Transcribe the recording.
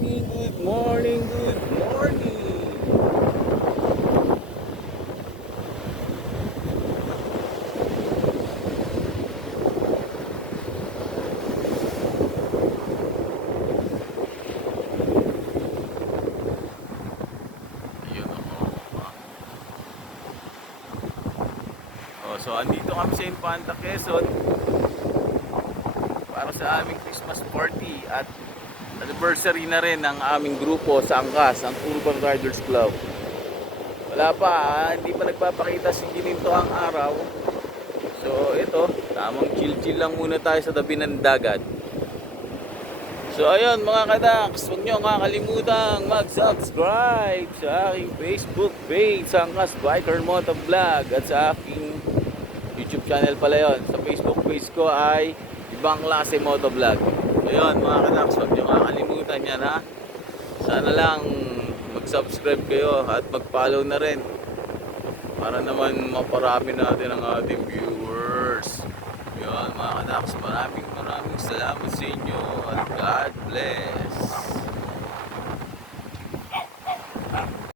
morning, good morning, good morning. Ayun ako. So andito kami sa Infanta, Quezon para sa aming Christmas party at anniversary na rin ng aming grupo sa Angkas, ang Urban Riders Club. Wala pa, hindi pa nagpapakita si Gininto ang araw. So ito, tamang chill-chill lang muna tayo sa tabi ng dagat. So ayun mga kadaks, huwag nyo kakalimutan mag-subscribe sa aking Facebook page, Angkas Biker Motovlog, at sa aking YouTube channel pala yon. Sa Facebook page ko ay Ibang Klase Motovlog. Ayun mga kadaks, huwag nyo kakalimutan yan ha. Sana lang mag-subscribe kayo at mag-follow na rin para naman maparami natin ang ating viewers. Yun mga kadaks, maraming salamat sa inyo at God bless.